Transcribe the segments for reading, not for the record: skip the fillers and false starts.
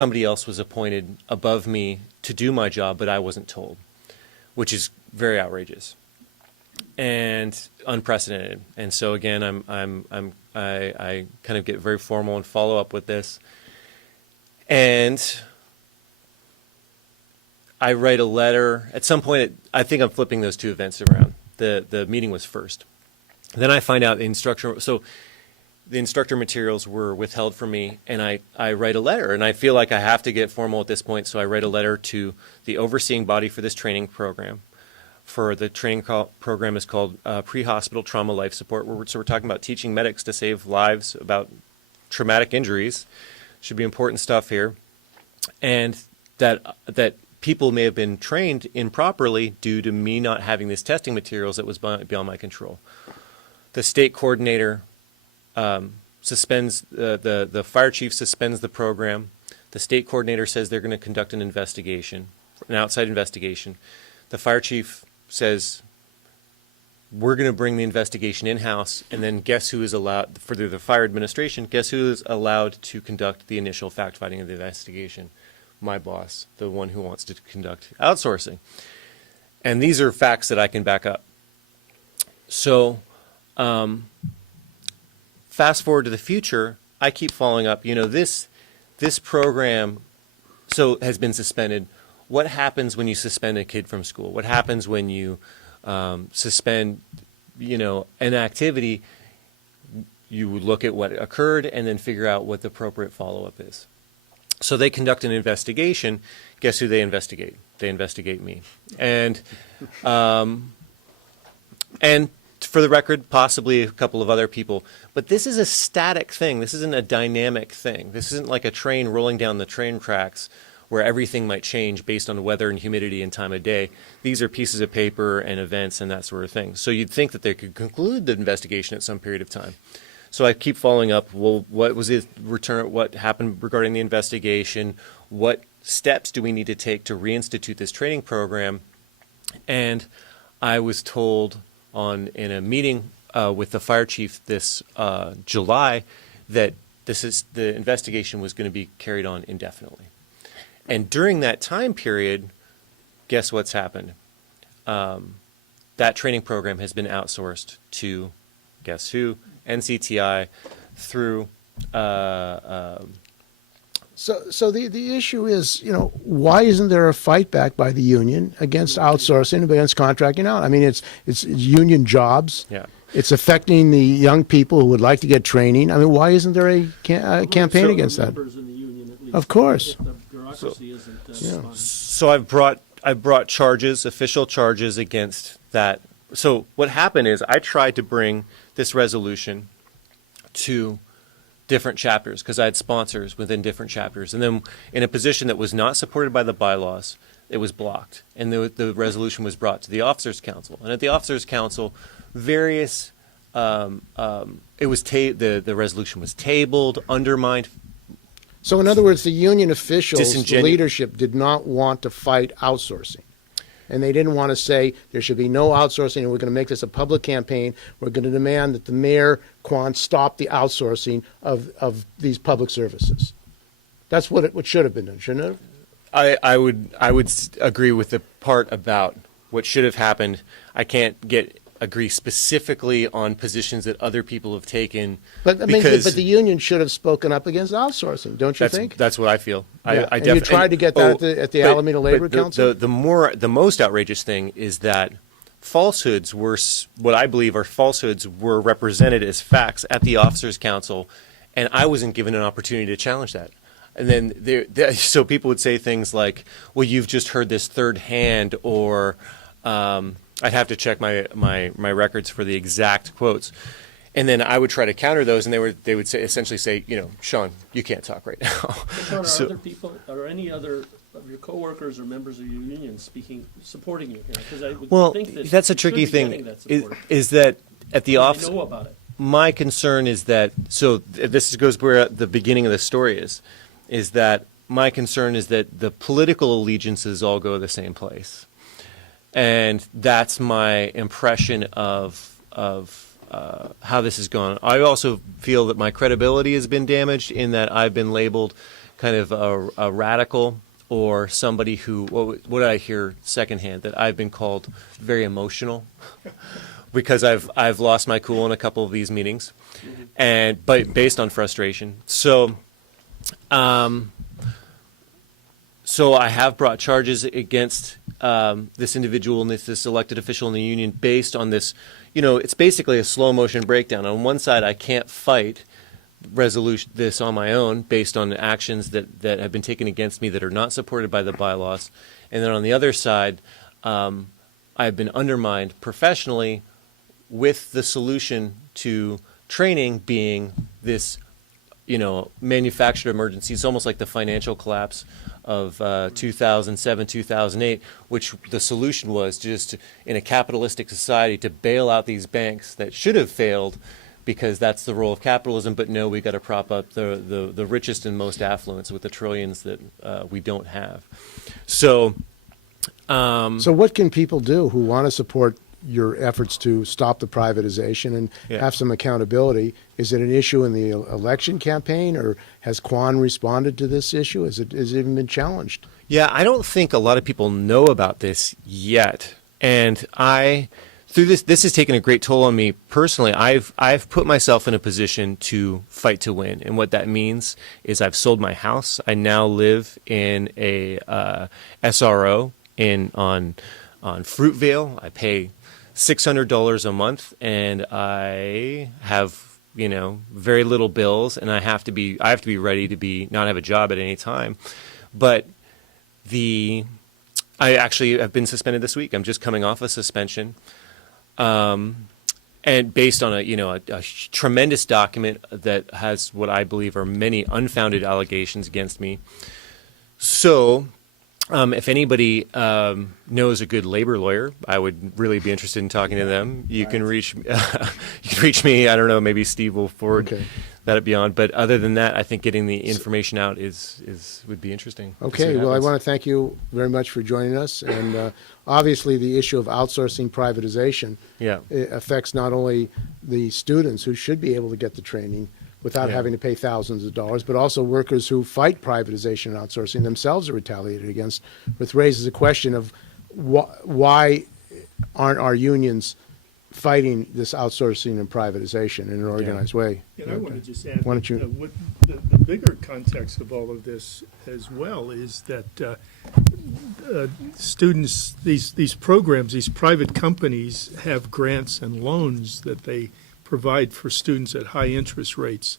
somebody else was appointed above me to do my job, but I wasn't told, which is very outrageous and unprecedented. And so again, I kind of get very formal and follow up with this, and I write a letter. At some point, I think I'm flipping those two events around. The meeting was first. Then I find out the instructor. So the instructor materials were withheld from me, and I write a letter, and I feel like I have to get formal at this point, so I write a letter to the overseeing body for this training program. For the training program is called Pre-Hospital Trauma Life Support. So we're talking about teaching medics to save lives, about traumatic injuries. Should be important stuff here. And that people may have been trained improperly due to me not having this testing materials that was beyond my control. The state coordinator suspends, the fire chief suspends the program. The state coordinator says they're going to conduct an investigation, an outside investigation. The fire chief says, we're going to bring the investigation in-house, and then guess who is allowed, for the fire administration, guess who is allowed to conduct the initial fact-finding of the investigation? My boss, the one who wants to conduct outsourcing. And these are facts that I can back up. So, fast forward to the future, I keep following up. You know, this program has been suspended. What happens when you suspend a kid from school? What happens when you suspend, an activity? You look at what occurred and then figure out what the appropriate follow-up is. So they conduct an investigation. Guess who they investigate? They investigate me. And for the record, possibly a couple of other people. But this is a static thing. This isn't a dynamic thing. This isn't like a train rolling down the train tracks where everything might change based on weather and humidity and time of day. These are pieces of paper and events and that sort of thing. So you'd think that they could conclude the investigation at some period of time. So I keep following up. Well, what was the return? What happened regarding the investigation? What steps do we need to take to reinstitute this training program? And I was told in a meeting with the fire chief this July that the investigation was going to be carried on indefinitely. And during that time period, guess what's happened? That training program has been outsourced to, guess who? NCTI through. So the issue is, why isn't there a fight back by the union against outsourcing, against contracting out? I mean, it's union jobs. Yeah. It's affecting the young people who would like to get training. I mean, why isn't there a campaign against that? In the union, at least. Of course. The bureaucracy isn't responding. So I've brought charges, official charges against that. So what happened is I tried to bring this resolution to different chapters because I had sponsors within different chapters. And then in a position that was not supported by the bylaws, it was blocked. And the resolution was brought to the Officers' Council. And at the Officers' Council, various, the resolution was tabled, undermined. So in other words, the union officials, the Disingenu- leadership did not want to fight outsourcing. And they didn't want to say there should be no outsourcing, and we're going to make this a public campaign. We're going to demand that the mayor, Kwan, stop the outsourcing of these public services. That's what it should have been done, shouldn't it? I would agree with the part about what should have happened. I can't agree specifically on positions that other people have taken. But the union should have spoken up against outsourcing, don't you think? That's what I feel. Yeah. And you tried to get that at the Alameda Labor Council? The most outrageous thing is that falsehoods were, what I believe are falsehoods, were represented as facts at the Officers' Council, and I wasn't given an opportunity to challenge that. And then so people would say things like, well, you've just heard this third hand, or I'd have to check my records for the exact quotes. And then I would try to counter those, and they would essentially say, Sean, you can't talk right now. Sean, are other people, or any other of your coworkers or members of your union supporting you here? Because I would think that that's a tricky thing. Is that at the office? They know about it. My concern is that, so this goes where the beginning of the story is that my concern is that the political allegiances all go to the same place. And that's my impression of how this has gone. I also feel that my credibility has been damaged in that I've been labeled kind of a radical or somebody who, what did I hear secondhand? That I've been called very emotional because I've lost my cool in a couple of these meetings, but based on frustration. So I have brought charges against this individual and this elected official in the union based on this. It's basically a slow motion breakdown. On one side, I can't fight this on my own based on actions that have been taken against me that are not supported by the bylaws. And then on the other side, I've been undermined professionally with the solution to training being this, manufactured emergency. It's almost like the financial collapse of 2007, 2008, which the solution was just in a capitalistic society to bail out these banks that should have failed because that's the role of capitalism. But no, we got to prop up the richest and most affluent with the trillions that we don't have. So what can people do who want to support your efforts to stop the privatization and have some accountability? Is it an issue in the election campaign, or has Kwan responded to this issue? Has it even been challenged? Yeah, I don't think a lot of people know about this yet. And through this has taken a great toll on me personally. I've put myself in a position to fight to win. And what that means is I've sold my house. I now live in a SRO on Fruitvale. I pay $600 a month, and I have very little bills, and I have to be ready to not have a job at any time. But I actually have been suspended this week. I'm just coming off a suspension, and based on a tremendous document that has what I believe are many unfounded allegations against me. So if anybody knows a good labor lawyer, I would really be interested in talking to them. You can reach me. I don't know. Maybe Steve will forward that beyond. But other than that, I think getting the information out would be interesting. Okay. Well, I want to thank you very much for joining us. And obviously, the issue of outsourcing privatization it affects not only the students who should be able to get the training without having to pay thousands of dollars, but also workers who fight privatization and outsourcing themselves are retaliated against, which raises a question of why aren't our unions fighting this outsourcing and privatization in an organized way? And I want to just add, Why don't you? what the bigger context of all of this as well is that students, these programs, these private companies have grants and loans that they provide for students at high interest rates,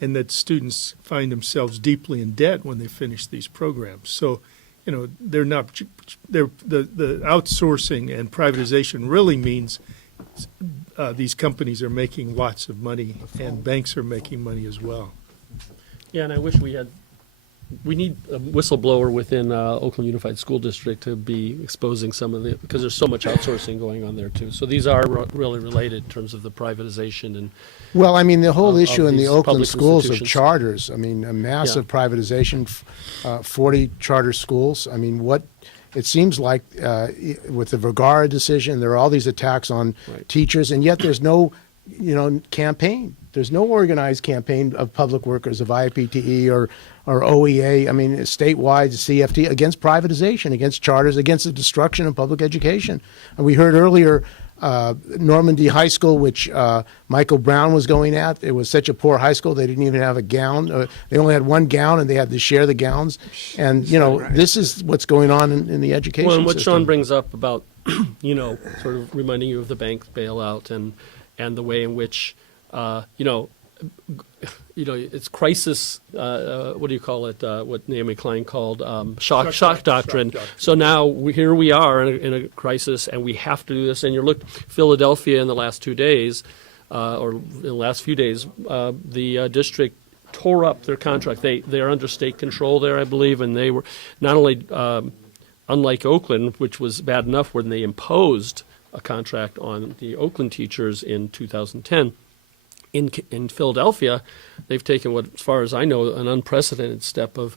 and that students find themselves deeply in debt when they finish these programs. So, the outsourcing and privatization really means these companies are making lots of money, and banks are making money as well. Yeah, and I wish we need a whistleblower within Oakland Unified School District to be exposing some of because there's so much outsourcing going on there too. So these are really related in terms of the privatization and. Well, I mean, the whole issue in the these Oakland public schools of institutions. charters. I mean, a massive privatization, 40 charter schools. I mean, it seems like with the Vergara decision, there are all these attacks on teachers, and yet there's no, campaign. There's no organized campaign of public workers, of IPTE or OEA, I mean, statewide, CFT, against privatization, against charters, against the destruction of public education. And we heard earlier Normandy High School, which Michael Brown was going at. It was such a poor high school, they didn't even have a gown. They only had one gown, and they had to share the gowns. And, this is what's going on in the education Well, and what system. Sean brings up about, sort of reminding you of the bank bailout and the way in which, it's crisis. What do you call it? What Naomi Klein called shock doctrine. So now here we are in a crisis, and we have to do this. And you look, Philadelphia in the last 2 days, or in the last few days, the district tore up their contract. They are under state control there, I believe, and they were not only unlike Oakland, which was bad enough when they imposed a contract on the Oakland teachers in 2010. In Philadelphia, they've taken what, as far as I know, an unprecedented step of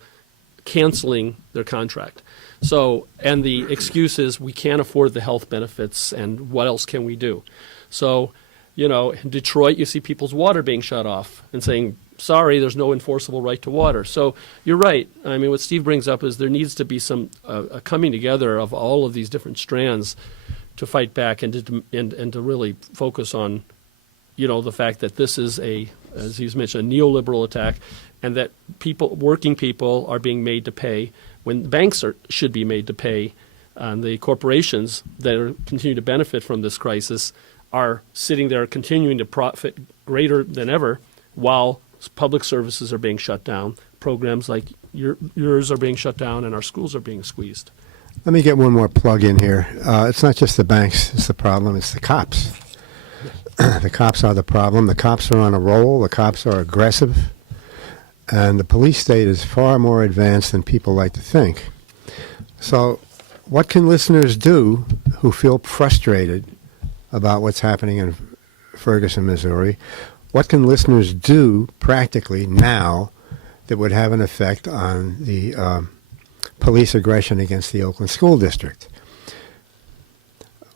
canceling their contract. So, and the excuse is we can't afford the health benefits, and what else can we do? So, in Detroit, you see people's water being shut off and saying, sorry, there's no enforceable right to water. So you're right. I mean, what Steve brings up is there needs to be some a coming together of all of these different strands to fight back and to really focus on, the fact that this is as he's mentioned, a neoliberal attack, and that working people are being made to pay when banks should be made to pay. The corporations that continue to benefit from this crisis are sitting there continuing to profit greater than ever while public services are being shut down. Programs like yours are being shut down and our schools are being squeezed. Let me get one more plug in here. It's not just the banks that's the problem, it's the cops. The cops are the problem. The cops are on a roll. The cops are aggressive. And the police state is far more advanced than people like to think. So what can listeners do who feel frustrated about what's happening in Ferguson, Missouri? What can listeners do practically now that would have an effect on the police aggression against the Oakland School District?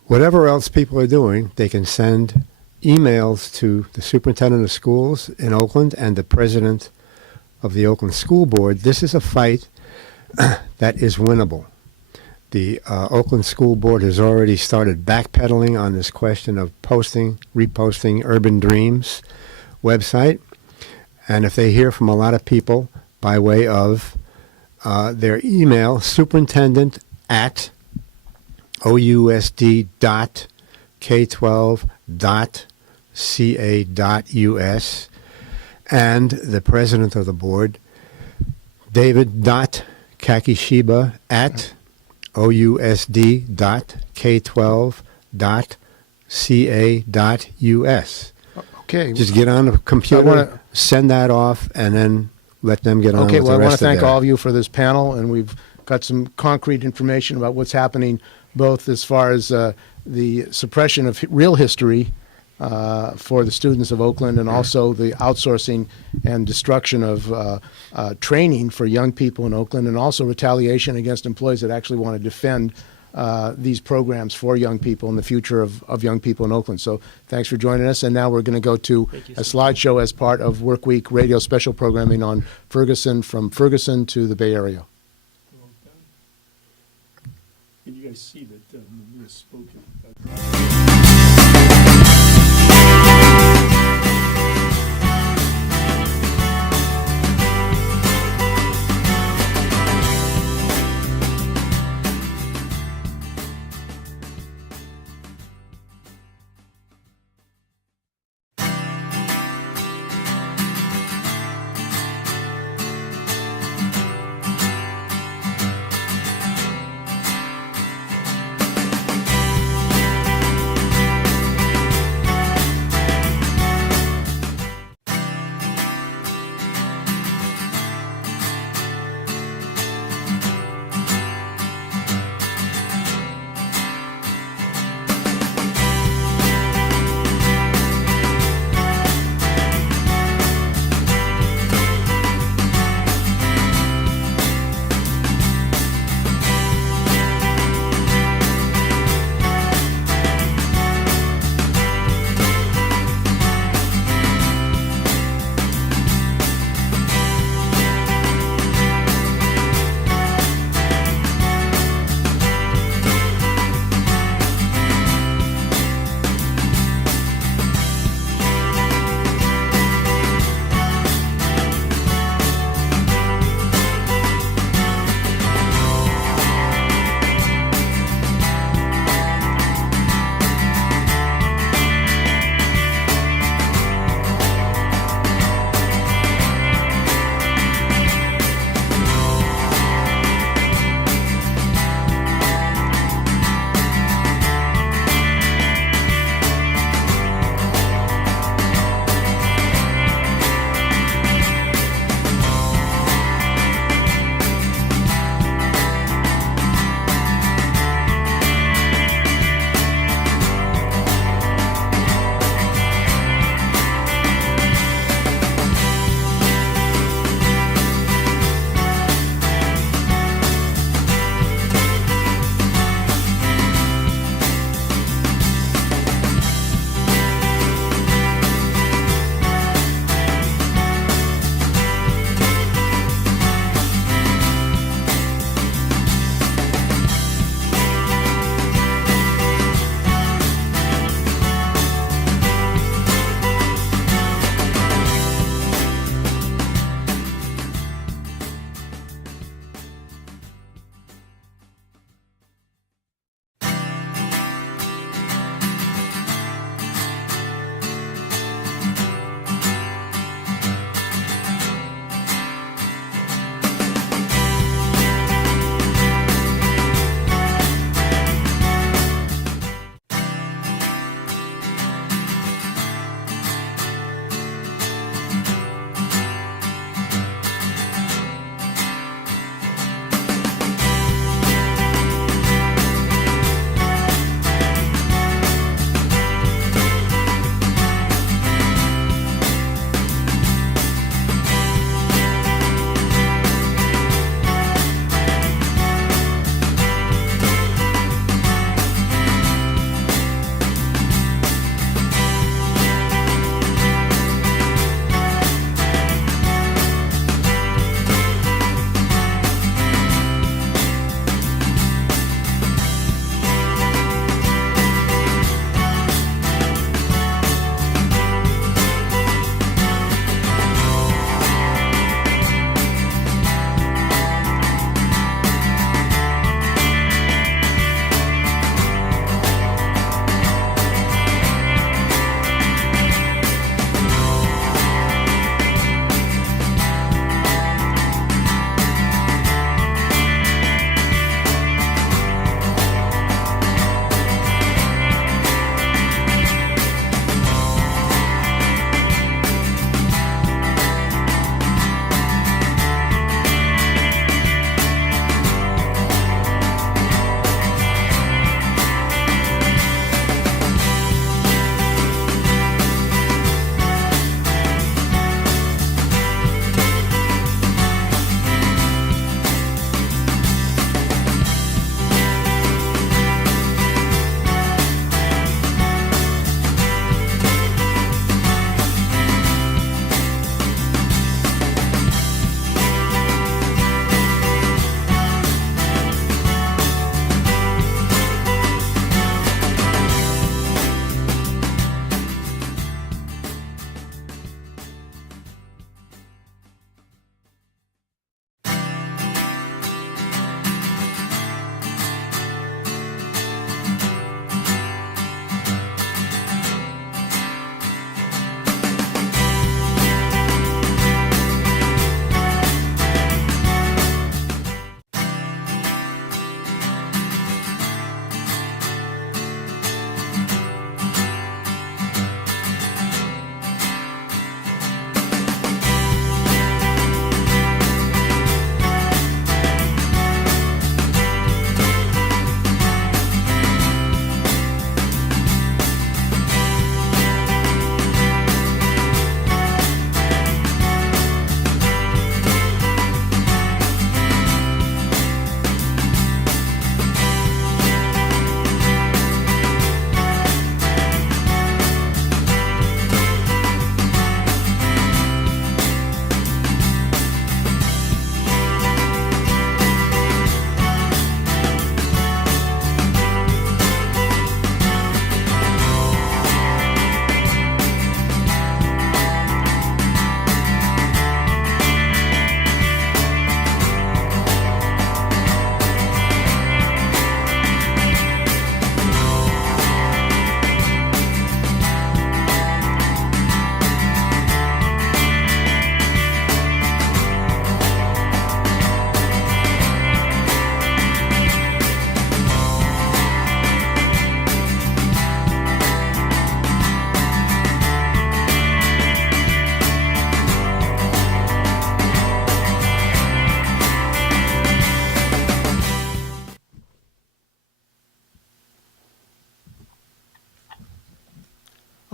Whatever else people are doing, they can send emails to the superintendent of schools in Oakland and the president of the Oakland School Board. This is a fight that is winnable. The Oakland School Board has already started backpedaling on this question of reposting Urban Dreams website. And if they hear from a lot of people by way of their email, superintendent@ousd.k12.ca.us, and the president of the board, david.kakishiba@ousd.k12.ca.us. Okay. Just get on the computer, wanna- send that off, and then let them get on Okay, with well, the I want rest to thank of all of you for this panel, and we've got some concrete information about what's happening, both as far as the suppression of real history for the students of Oakland, and also the outsourcing and destruction of training for young people in Oakland, and also retaliation against employees that actually want to defend these programs for young people and the future of young people in Oakland. So thanks for joining us. And now we're going to go to a slideshow as part of Workweek Radio special programming on Ferguson, from Ferguson to the Bay Area. Can you guys see that Maria spoke?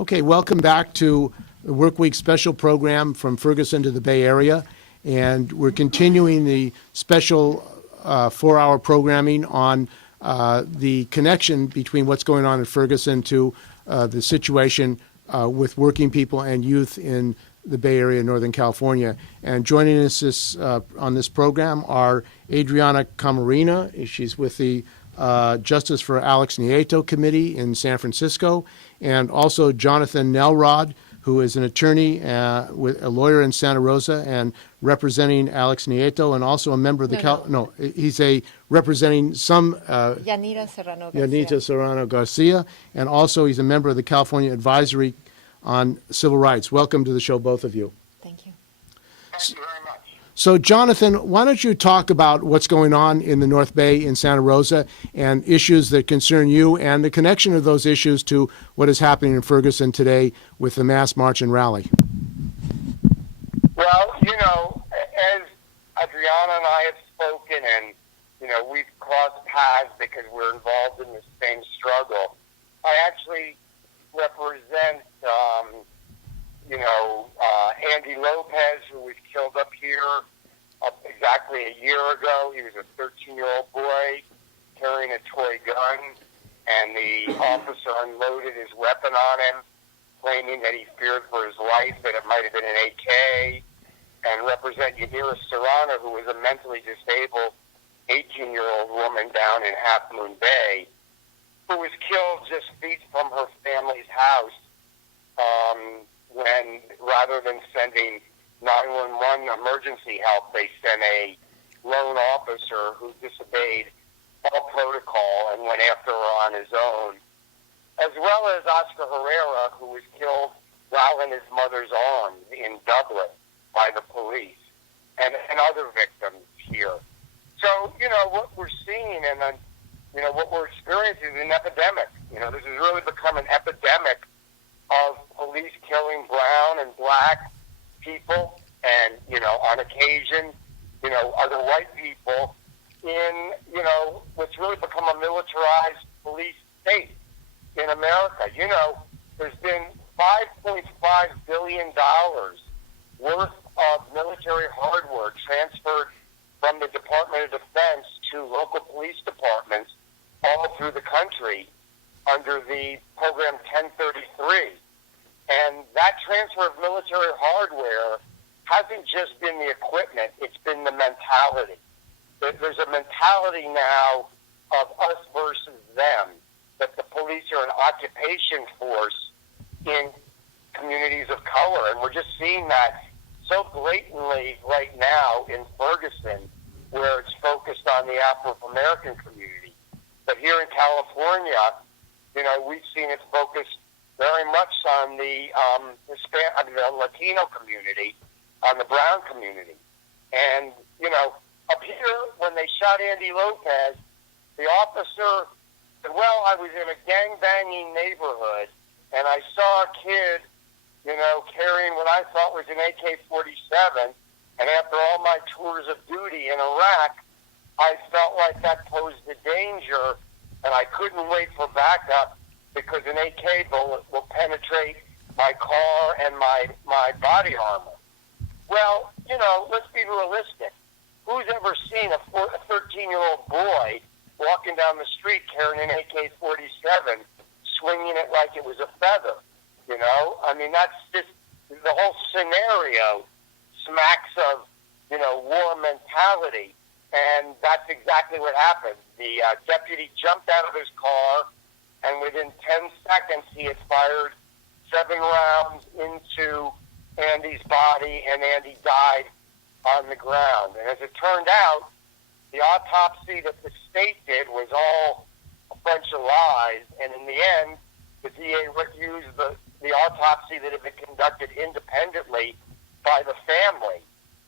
Okay, welcome back to the Workweek special program from Ferguson to the Bay Area. And we're continuing the special 4-hour programming on the connection between what's going on in Ferguson to the situation with working people and youth in the Bay Area, Northern California. And joining us on this program are Adriana Camarena. She's with the Justice for Alex Nieto Committee in San Francisco, and also Jonathan Nelrod, who is an attorney, with a lawyer in Santa Rosa and representing Alex Nieto, and also a member of the he's representing some Yanira Serrano Garcia, and also he's a member of the California Advisory on Civil Rights. Welcome to the show, both of you. Thank you. Thank you very much. So, Jonathan, why don't you talk about what's going on in the North Bay in Santa Rosa and issues that concern you and the connection of those issues to what is happening in Ferguson today with the mass march and rally? Well, as Adriana and I have spoken, and, we've crossed paths because we're involved in the same struggle, I actually represent, Andy Lopez, who was killed up here exactly a year ago. He was a 13-year-old boy carrying a toy gun, and the officer unloaded his weapon on him, claiming that he feared for his life, that it might have been an AK, and represent Yanira Serrano, who was a mentally disabled 18-year-old woman down in Half Moon Bay, who was killed just feet from her family's house, when rather than sending 911 emergency help, they sent a lone officer who disobeyed all protocol and went after her on his own, as well as Oscar Herrera, who was killed while in his mother's arms in Dublin by the police, and other victims here. So, what we're seeing and what we're experiencing is an epidemic. This has really become an epidemic of police killing brown and black people and, on occasion, other white people in, what's really become a militarized police state in America. There's been $5.5 billion worth of military hardware transferred from the Department of Defense to local police departments all through the country under the program 1033. And that transfer of military hardware hasn't just been the equipment, it's been the mentality. There's a mentality now of us versus them, that the police are an occupation force in communities of color. And we're just seeing that so blatantly right now in Ferguson, where it's focused on the Afro-American community. But here in California, we've seen it focused very much on the Latino community, on the brown community. And, up here, when they shot Andy Lopez, the officer said, well, I was in a gang-banging neighborhood, and I saw a kid, carrying what I thought was an AK-47, and after all my tours of duty in Iraq, I felt like that posed a danger, and I couldn't wait for backup because an AK bullet will penetrate my car and my body armor. Well, let's be realistic. Who's ever seen a 13-year-old boy walking down the street carrying an AK-47, swinging it like it was a feather? That's just the whole scenario smacks of, war mentality, and that's exactly what happened. The deputy jumped out of his car, and within 10 seconds, he had fired 7 rounds into Andy's body, and Andy died on the ground. And as it turned out, the autopsy that the state did was all a bunch of lies, and in the end, the DA refused the autopsy that had been conducted independently by the family.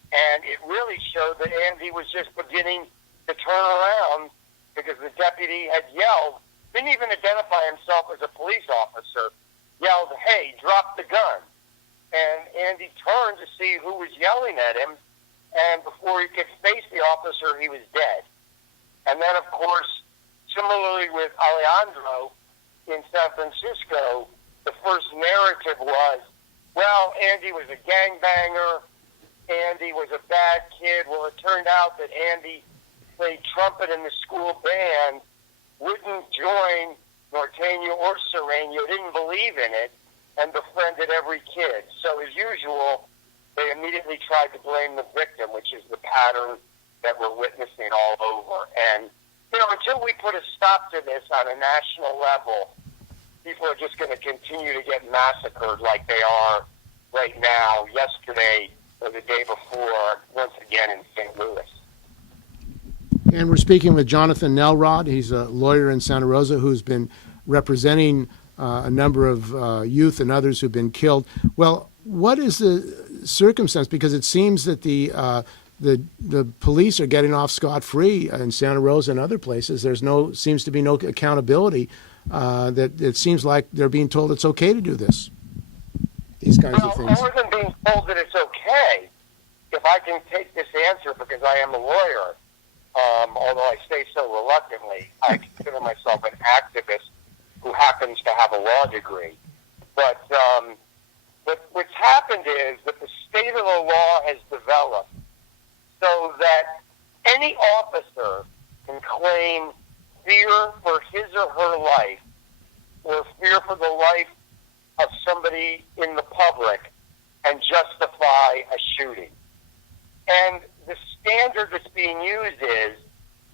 And it really showed that Andy was just beginning to turn around because the deputy had yelled, didn't even identify himself as a police officer, yelled, hey, drop the gun. And Andy turned to see who was yelling at him, and before he could face the officer, he was dead. And then, of course, similarly with Alejandro in San Francisco, the first narrative was, well, Andy was a gangbanger, Andy was a bad kid. Well, it turned out that Andy played trumpet in the school band, wouldn't join Norteño or Sereno, didn't believe in it, and befriended every kid. So as usual, they immediately tried to blame the victim, which is the pattern that we're witnessing all over. And, until we put a stop to this on a national level, people are just going to continue to get massacred like they are right now, yesterday, or the day before, once again in St. Louis. And we're speaking with Jonathan Nelrod. He's a lawyer in Santa Rosa who's been representing a number of youth and others who've been killed. Well, what is the circumstance? Because it seems that the police are getting off scot-free in Santa Rosa and other places. Seems to be no accountability. That it seems like they're being told it's okay to do this. These kinds of things. More than being told that it's okay, if I can take this answer because I am a lawyer, although I say so reluctantly, I consider myself an activist who happens to have a law degree. But what's happened is that the state of the law has developed so that any officer can claim fear for his or her life or fear for the life of somebody in the public and justify a shooting. And the standard that's being used is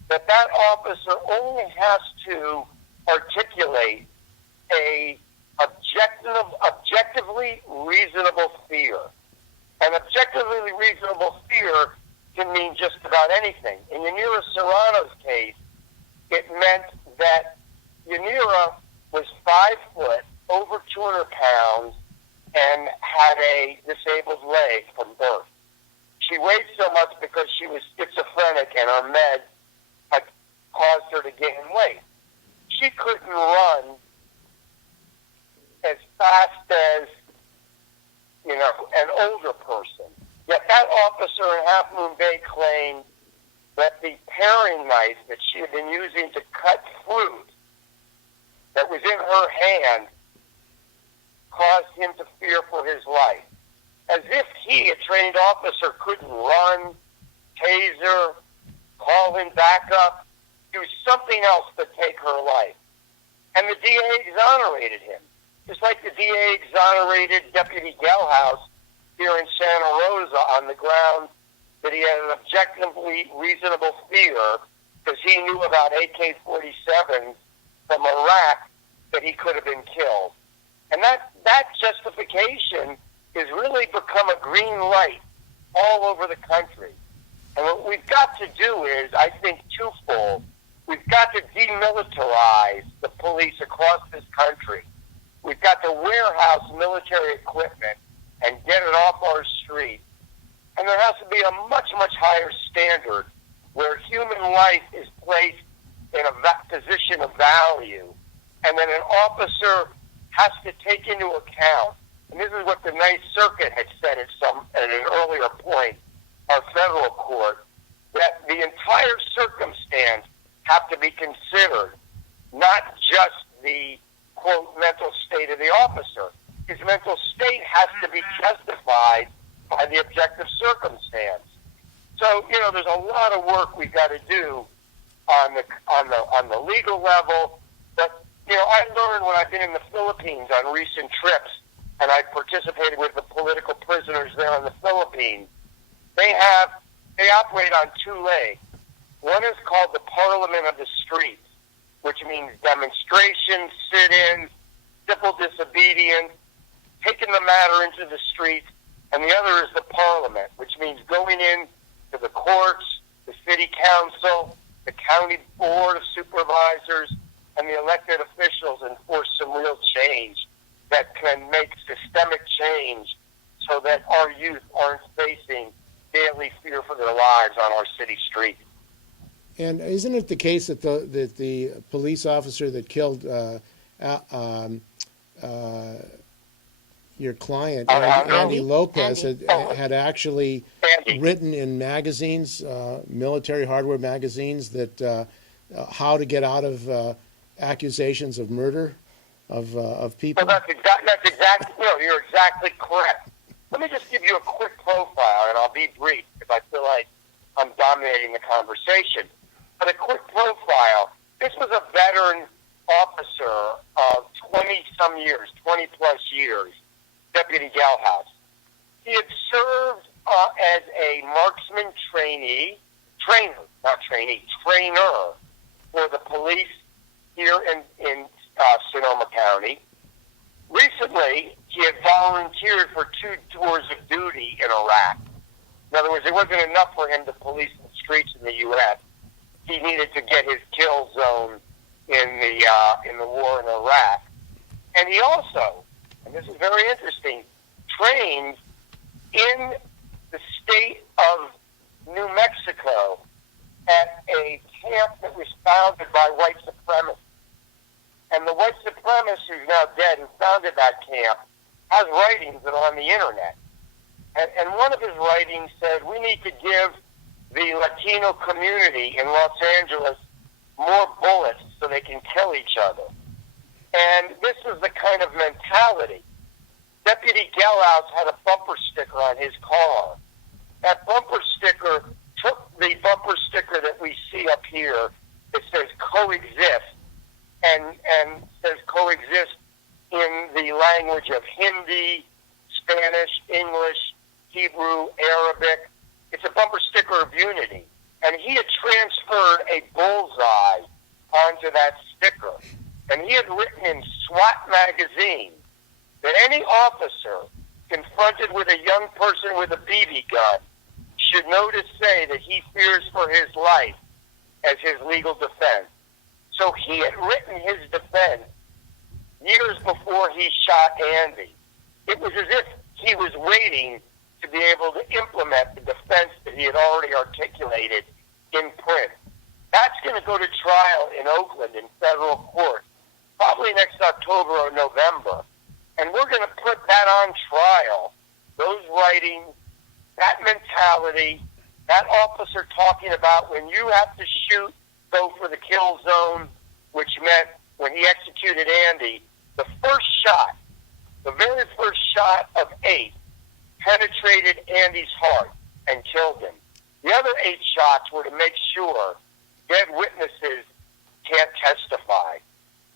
that that officer only has to articulate a objectively reasonable fear. An objectively reasonable fear can mean just about anything. In Yanira Serrano's case, it meant that Yanira was 5 foot, over 200 pounds, and had a disabled leg from birth. She weighed so much because she was schizophrenic and her meds had caused her to gain weight. She couldn't run as fast as, an older person. Yet that officer in Half Moon Bay claimed that the paring knife that she had been using to cut fruit that was in her hand caused him to fear for his life. As if he, a trained officer, couldn't run, taser, call in backup, do something else to take her life. And the DA exonerated him. Just like the DA exonerated Deputy Gelhaus here in Santa Rosa on the ground that he had an objectively reasonable fear because he knew about AK-47s from Iraq that he could have been killed. And that justification has really become a green light all over the country. And what we've got to do is, I think, twofold. We've got to demilitarize the police across this country. We've got to warehouse military equipment and get it off our streets. And there has to be a much, much higher standard where human life is placed in a position of value, and then an officer has to take into account, and this is what the Ninth Circuit had said at an earlier point, our federal court, that the entire circumstance have to be considered, not just the, quote, mental state of the officer. His mental state has to be justified by the objective circumstance. So, there's a lot of work we've got to do on the legal level. But, I learned when I've been in the Philippines on recent trips, and I participated with the political prisoners there in the Philippines. They operate on 2 legs. One is called the Parliament of the Streets, which means demonstrations, sit-ins, civil disobedience, taking the matter into the streets, and the other is the Parliament, which means going in to the courts, the city council, the county board of supervisors, and the elected officials and force some real change that can make systemic change so that our youth aren't facing daily fear for their lives on our city streets. And isn't it the case that the police officer that killed your client, Andy Lopez, had actually written in magazines, military hardware magazines, that how to get out of accusations of murder? of people. Well, that's exactly, you're exactly correct. Let me just give you a quick profile, and I'll be brief if I feel like I'm dominating the conversation. But a quick profile. This was a veteran officer of 20-some years, 20-plus years, Deputy Galhouse. He had served as a marksman trainer for the police here in Sonoma County. Recently, he had volunteered for 2 tours of duty in Iraq. In other words, it wasn't enough for him to police the streets in the U.S. He needed to get his kill zone in the war in Iraq. And he also, and this is very interesting, trained in the state of New Mexico at a camp that was founded by white supremacists. And the white supremacist who's now dead who founded that camp has writings that are on the internet. And one of his writings said, we need to give the Latino community in Los Angeles more bullets so they can kill each other. And this is the kind of mentality. Deputy Gelhouse had a bumper sticker on his car. That bumper sticker took the bumper sticker that we see up here that says coexist and says coexist in the language of Hindi, Spanish, English, Hebrew, Arabic. It's a bumper sticker of unity. And he had transferred a bullseye onto that sticker. And he had written in SWAT magazine that any officer confronted with a young person with a BB gun should know to say that he fears for his life as his legal defense. So he had written his defense years before he shot Andy. It was as if he was waiting to be able to implement the defense that he had already articulated in print. That's going to go to trial in Oakland in federal court, probably next October or November. And we're going to put that on trial, those writings, that mentality, that officer talking about when you have to shoot, go for the kill zone, which meant when he executed Andy, the first shot, the very first shot of 8, penetrated Andy's heart and killed him. The other 8 shots were to make sure dead witnesses can't testify.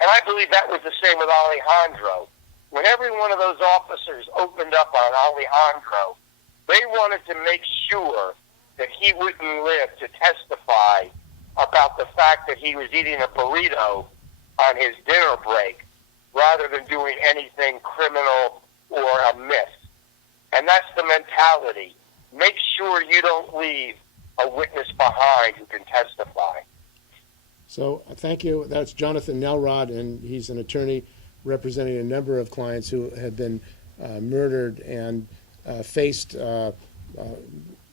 And I believe that was the same with Alejandro. When every one of those officers opened up on Alejandro, they wanted to make sure that he wouldn't live to testify about the fact that he was eating a burrito on his dinner break rather than doing anything criminal or amiss. And that's the mentality. Make sure you don't leave a witness behind who can testify. So thank you. That's Jonathan Nelrod, and he's an attorney representing a number of clients who have been murdered and faced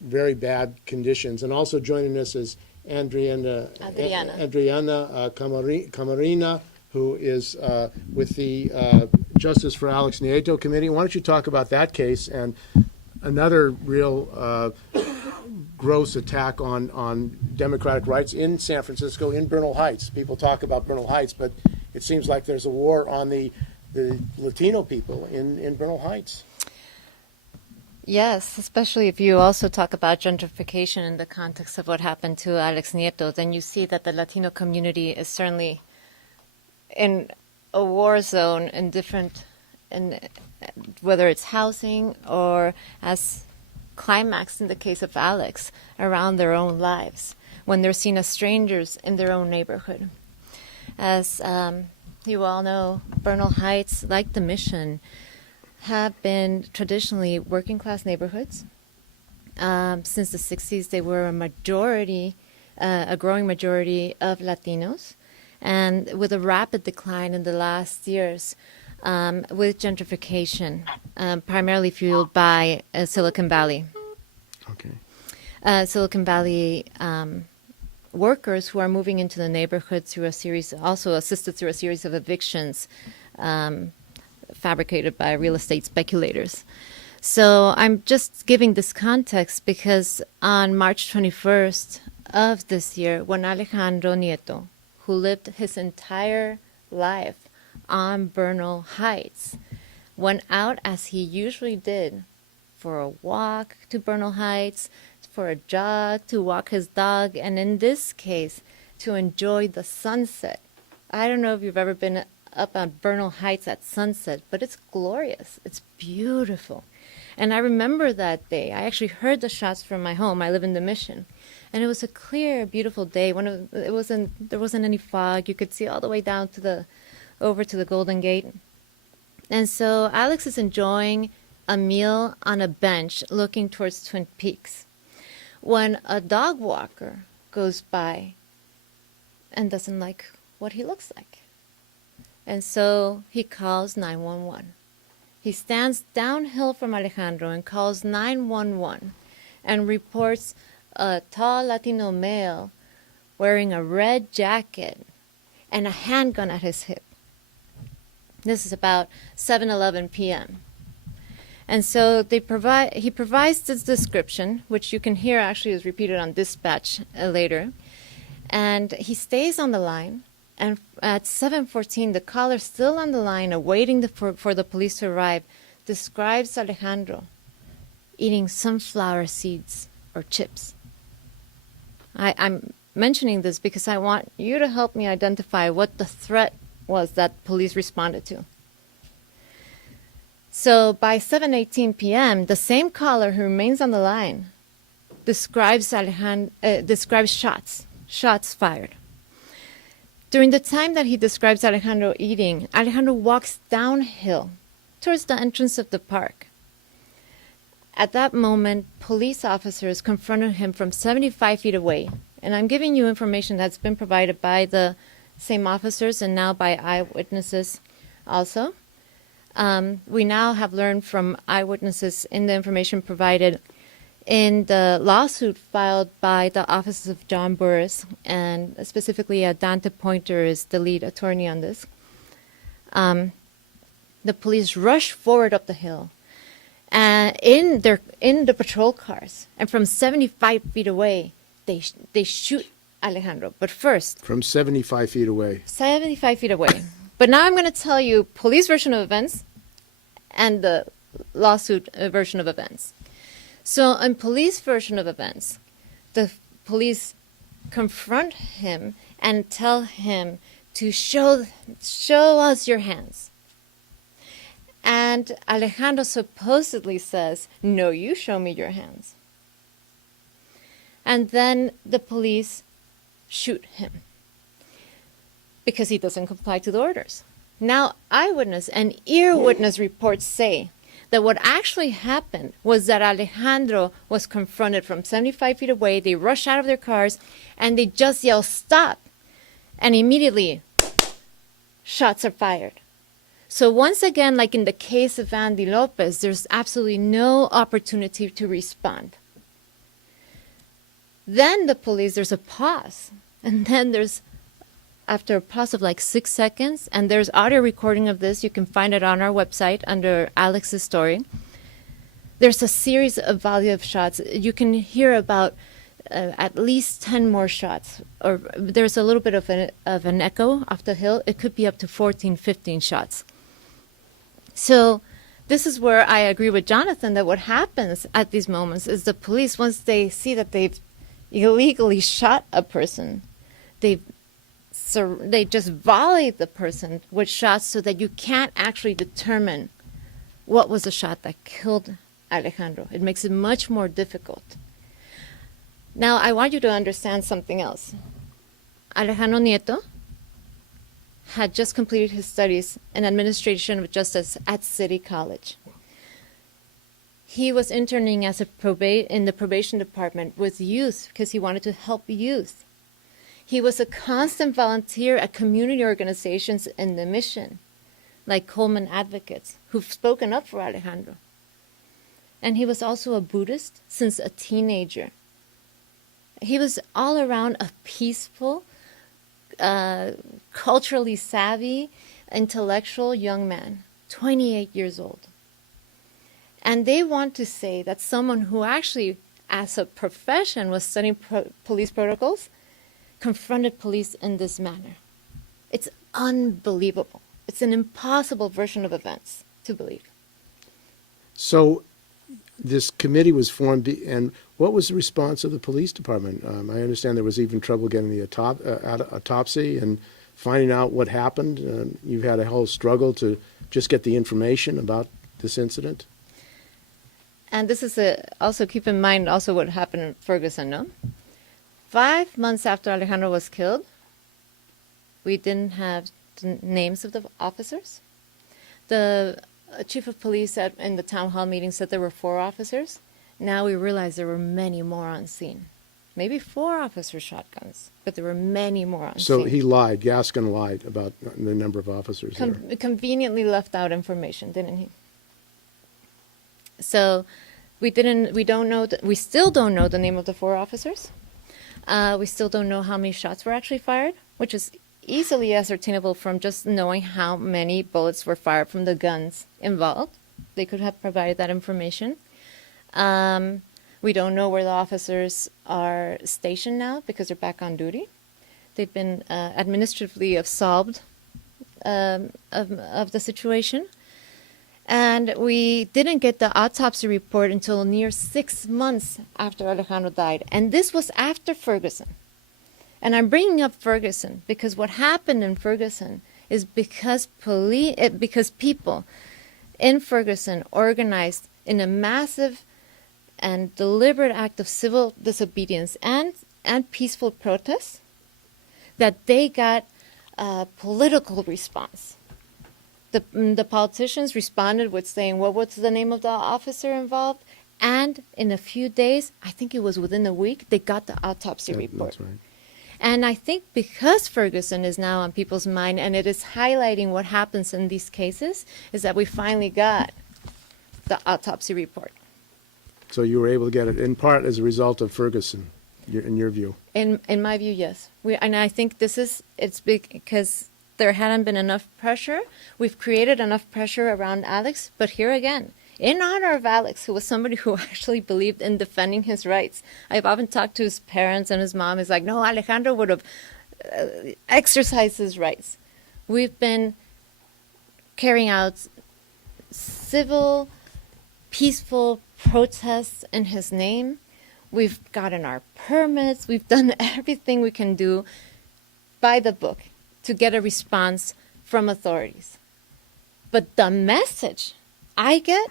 very bad conditions. And also joining us is Adriana Camarina, who is with the Justice for Alex Nieto Committee. Why don't you talk about that case and another real gross attack on democratic rights in San Francisco, in Bernal Heights. People talk about Bernal Heights, but it seems like there's a war on the Latino people in Bernal Heights. Yes, especially if you also talk about gentrification in the context of what happened to Alex Nieto, then you see that the Latino community is certainly in a war zone in different, whether it's housing or as climax in the case of Alex, around their own lives, when they're seen as strangers in their own neighborhood. As you all know, Bernal Heights, like the Mission, have been traditionally working class neighborhoods. Since the 60s, they were a growing majority of Latinos, and with a rapid decline in the last years, with gentrification, primarily fueled by Silicon Valley. Okay. Silicon Valley workers who are moving into the neighborhood through a series, also assisted through a series of evictions, fabricated by real estate speculators. So I'm just giving this context because on March 21st of this year, when Alejandro Nieto, who lived his entire life on Bernal Heights, went out as he usually did for a walk to Bernal Heights, for a jog, to walk his dog, and in this case, to enjoy the sunset. I don't know if you've ever been up on Bernal Heights at sunset, but it's glorious. It's beautiful. And I remember that day. I actually heard the shots from my home. I live in the Mission. And it was a clear, beautiful day. There wasn't any fog. You could see all the way down to over to the Golden Gate. And so Alex is enjoying a meal on a bench looking towards Twin Peaks when a dog walker goes by and doesn't like what he looks like. And so he calls 911. He stands downhill from Alejandro and calls 911 and reports a tall Latino male wearing a red jacket and a handgun at his hip. This is about 7:11 p.m. And so he provides this description, which you can hear actually is repeated on dispatch later. And he stays on the line. And at 7:14, the caller, still on the line, awaiting for the police to arrive, describes Alejandro eating sunflower seeds or chips. I'm mentioning this because I want you to help me identify what the threat was that police responded to. So by 7:18 p.m., the same caller who remains on the line describes shots fired. During the time that he describes Alejandro eating, Alejandro walks downhill towards the entrance of the park. At that moment, police officers confronted him from 75 feet away. And I'm giving you information that's been provided by the same officers and now by eyewitnesses also. We now have learned from eyewitnesses in the information provided in the lawsuit filed by the offices of John Burris, and specifically Dante Pointer is the lead attorney on this. The police rush forward up the hill in the patrol cars, and from 75 feet away, they shoot Alejandro. But first, From 75 feet away. 75 feet away. But now I'm going to tell you police version of events and the lawsuit version of events. So in police version of events, the police confront him and tell him to show us your hands. And Alejandro supposedly says, no, you show me your hands. And then the police shoot him because he doesn't comply to the orders. Now, eyewitness and ear witness reports say that what actually happened was that Alejandro was confronted from 75 feet away. They rush out of their cars and they just yell, stop. And immediately, shots are fired. So once again, like in the case of Andy Lopez, there's absolutely no opportunity to respond. Then the police, there's a pause. And then there's, after a pause of like 6 seconds, and there's audio recording of this. You can find it on our website under Alex's story. There's a series of volley of shots. You can hear about at least 10 more shots. Or there's a little bit of an echo off the hill. It could be up to 14, 15 shots. So this is where I agree with Jonathan that what happens at these moments is the police, once they see that they've illegally shot a person, they just volley the person with shots so that you can't actually determine what was the shot that killed Alejandro. It makes it much more difficult. Now, I want you to understand something else. Alejandro Nieto had just completed his studies in administration of justice at City College. He was interning as in the probation department with youth because he wanted to help youth. He was a constant volunteer at community organizations in the Mission, like Coleman Advocates, who've spoken up for Alejandro. And he was also a Buddhist since a teenager. He was all around a peaceful, culturally savvy, intellectual young man, 28 years old. And they want to say that someone who actually, as a profession, was studying police protocols, confronted police in this manner. It's unbelievable. It's an impossible version of events to believe. So this committee was formed, and what was the response of the police department? I understand there was even trouble getting the autopsy and finding out what happened. You've had a whole struggle to just get the information about this incident. And this is also keep in mind also what happened in Ferguson, no? 5 months after Alejandro was killed, we didn't have the names of the officers. The chief of police in the town hall meeting said there were 4 officers. Now we realize there were many more on scene. Maybe 4 officers shot guns, but there were many more on So scene. he lied, Gaskin lied about the number of officers there. Conveniently left out information, didn't he? So we don't know, we still don't know the name of the 4 officers. We still don't know how many shots were actually fired, which is easily ascertainable from just knowing how many bullets were fired from the guns involved. They could have provided that information. We don't know where the officers are stationed now because they're back on duty. They've been administratively absolved of the situation. And we didn't get the autopsy report until near 6 months after Alejandro died. And this was after Ferguson. And I'm bringing up Ferguson because what happened in Ferguson is because people in Ferguson organized in a massive and deliberate act of civil disobedience and peaceful protest that they got a political response. The politicians responded with saying, well, what's the name of the officer involved? And in a few days, I think it was within a week, they got the autopsy report. That's right. And I think because Ferguson is now on people's mind and it is highlighting what happens in these cases, is that we finally got the autopsy report. So you were able to get it in part as a result of Ferguson, in your view. In my view, yes. And I think it's because there hadn't been enough pressure. We've created enough pressure around Alex, but here again, in honor of Alex, who was somebody who actually believed in defending his rights. I've often talked to his parents and his mom. He's like, no, Alejandro would have exercised his rights. We've been carrying out civil, peaceful protests in his name. We've gotten our permits. We've done everything we can do by the book to get a response from authorities. But the message I get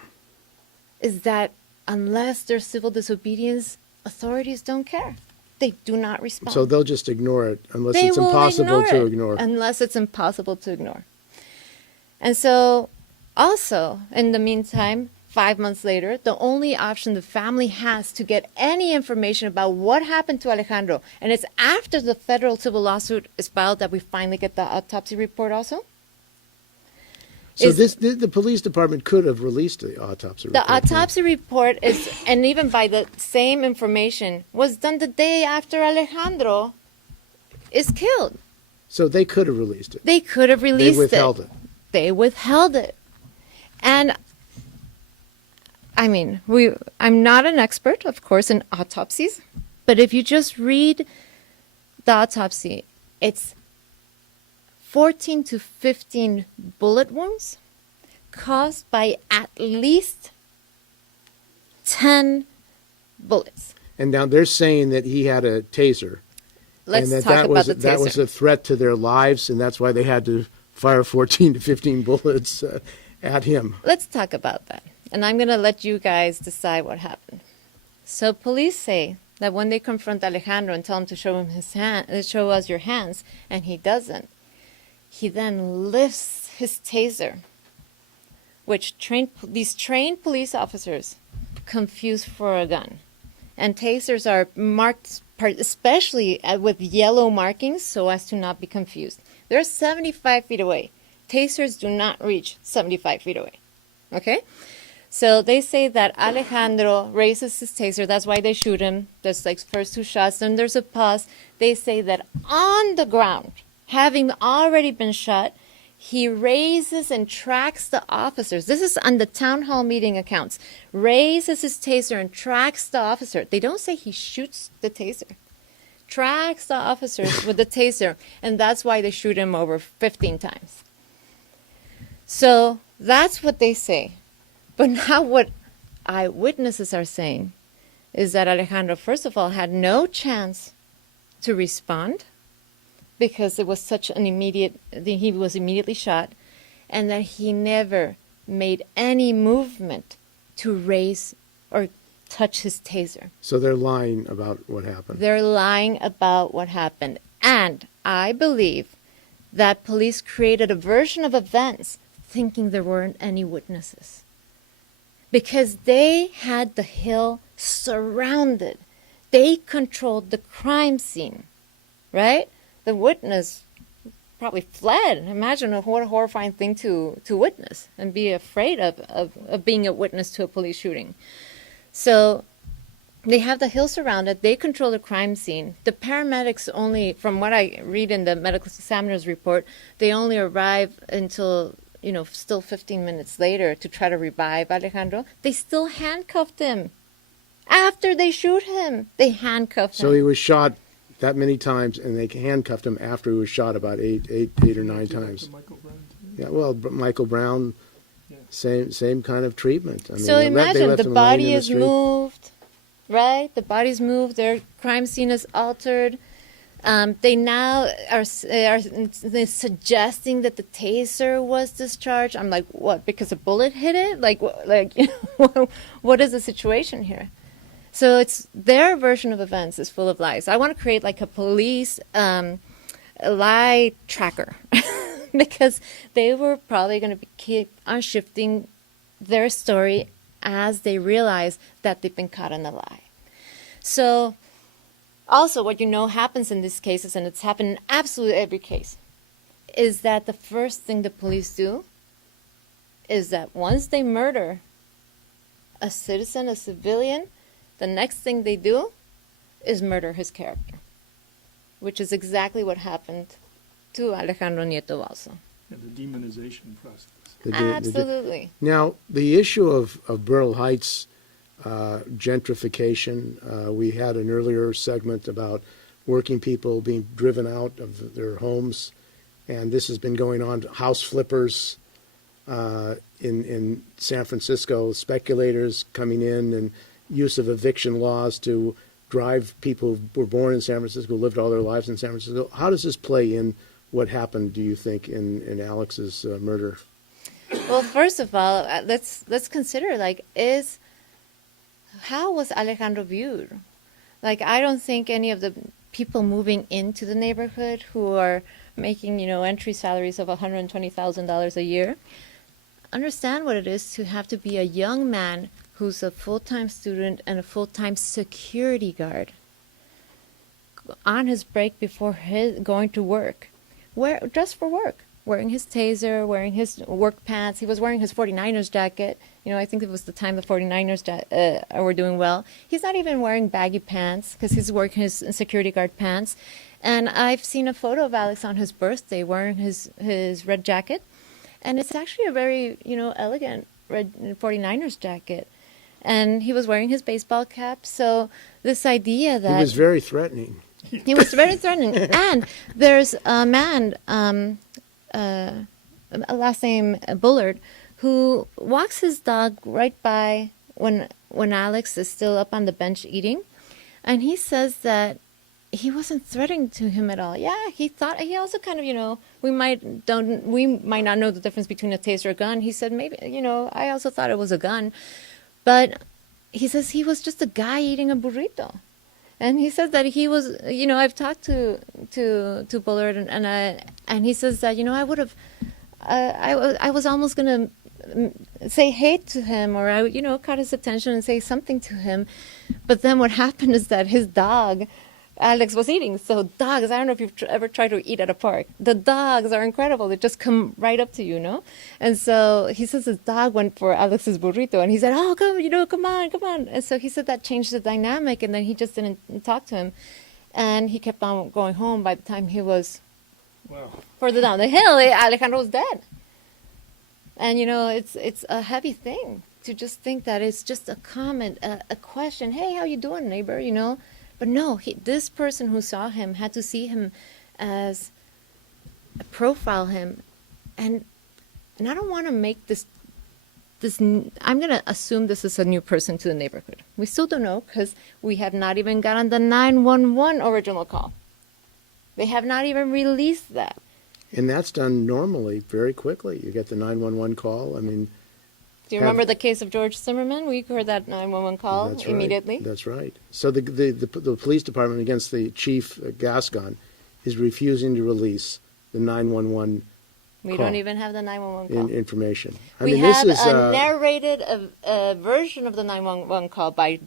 is that unless there's civil disobedience, authorities don't care. They do not respond. So they'll just ignore it unless They it's will impossible to it, ignore. Unless it's impossible to ignore. And so also, in the meantime, 5 months later, the only option the family has to get any information about what happened to Alejandro, and it's after the federal civil lawsuit is filed that we finally get the autopsy report also. So the police department could have released the autopsy report. The autopsy report is, and even by the same information, was done the day after Alejandro is killed. So they could have released it. They could have released it. They withheld it. They withheld it. And I mean, I'm not an expert, of course, in autopsies, but if you just read the autopsy, it's 14 to 15 bullet wounds caused by at least 10 bullets. And now they're saying that he had a taser. Let's and talk about the taser. That was a threat to their lives, and that's why they had to fire 14 to 15 bullets at him. Let's talk about that. And I'm going to let you guys decide what happened. So police say that when they confront Alejandro and tell him to show him show us your hands, and he doesn't, he then lifts his taser, which these trained police officers confuse for a gun. And tasers are marked, especially with yellow markings, so as to not be confused. They're 75 feet away. Tasers do not reach 75 feet away. Okay? So they say that Alejandro raises his taser. That's why they shoot him. There's like first 2 shots, then there's a pause. They say that on the ground, having already been shot, he raises and tracks the officers. This is on the town hall meeting accounts. Raises his taser and tracks the officer. They don't say he shoots the taser. Tracks the officers with the taser, and that's why they shoot him over 15 times. So that's what they say. But now what eyewitnesses are saying is that Alejandro, first of all, had no chance to respond because it was such an he was immediately shot, and that he never made any movement to raise or touch his taser. So they're lying about what happened. They're lying about what happened. And I believe that police created a version of events thinking there weren't any witnesses. Because they had the hill surrounded. They controlled the crime scene, right? The witness probably fled. Imagine what a horrifying thing to witness and be afraid of being a witness to a police shooting. So they have the hill surrounded. They control the crime scene. The paramedics only, from what I read in the medical examiner's report, they only arrive until, still 15 minutes later to try to revive Alejandro. They still handcuffed him. After they shoot him, they handcuffed him. So he was shot that many times, and they handcuffed him after he was shot about eight or nine times. Michael Brown, too. Yeah, well, Michael Brown, same kind of treatment. I mean, So they imagine left the him laying body in the is street. moved, right? The body's moved. Their crime scene is altered. They now are suggesting that the taser was discharged. I'm like, what? Because a bullet hit it? What is the situation here? So it's their version of events is full of lies. I want to create like a police lie tracker because they were probably going to keep on shifting their story as they realize that they've been caught in a lie. So also what happens in these cases, and it's happened in absolutely every case, is that the first thing the police do is that once they murder a citizen, a civilian, the next thing they do is murder his character, which is exactly what happened to Alejandro Nieto also. Yeah, the demonization process. Absolutely. Now, the issue of Bernal Heights gentrification, we had an earlier segment about working people being driven out of their homes, and this has been going on. House flippers in San Francisco, speculators coming in, and use of eviction laws to drive people who were born in San Francisco, lived all their lives in San Francisco. How does this play in what happened, do you think, in Alex's murder? Well, first of all, let's consider how was Alejandro viewed? I don't think any of the people moving into the neighborhood who are making entry salaries of $120,000 a year understand what it is to have to be a young man who's a full-time student and a full-time security guard on his break before going to work, dressed for work, wearing his taser, wearing his work pants. He was wearing his 49ers jacket. I think it was the time the 49ers were doing well. He's not even wearing baggy pants because he's wearing his security guard pants. And I've seen a photo of Alex on his birthday wearing his red jacket. And it's actually a very, elegant red 49ers jacket. And he was wearing his baseball cap. So this idea that... He was very threatening. He was very threatening. And there's a man, last name Bullard, who walks his dog right by when Alex is still up on the bench eating. And he says that he wasn't threatening to him at all. Yeah, he also kind of, we might not know the difference between a taser or a gun. He said, maybe, I also thought it was a gun. But he says he was just a guy eating a burrito. And he says that he was, I've talked to Bullard and he says that, I would have, I was almost going to say hey to him or, caught his attention and say something to him. But then what happened is that his dog, Alex, was eating. So dogs, I don't know if you've ever tried to eat at a park. The dogs are incredible. They just come right up to you, And so he says his dog went for Alex's burrito and he said, oh, come on. And so he said that changed the dynamic and then he just didn't talk to him. And he kept on going home. By the time he was further down the hill, Alejandro was dead. And, it's a heavy thing to just think that it's just a comment, a question. Hey, how you doing, neighbor, But no, this person who saw him had to see him as profile him and And I don't want to make I'm going to assume this is a new person to the neighborhood. We still don't know because we have not even gotten the 911 original call. They have not even released that. And that's done normally very quickly. You get the 911 call. I mean, Do you remember the case of George Zimmerman? We heard that 911 call that's right. immediately. That's right. So the police department against the chief Gascon is refusing to release the 911 We call. Don't even have the 911 call. Information. I We mean, have this is a narrated version of the 911 call by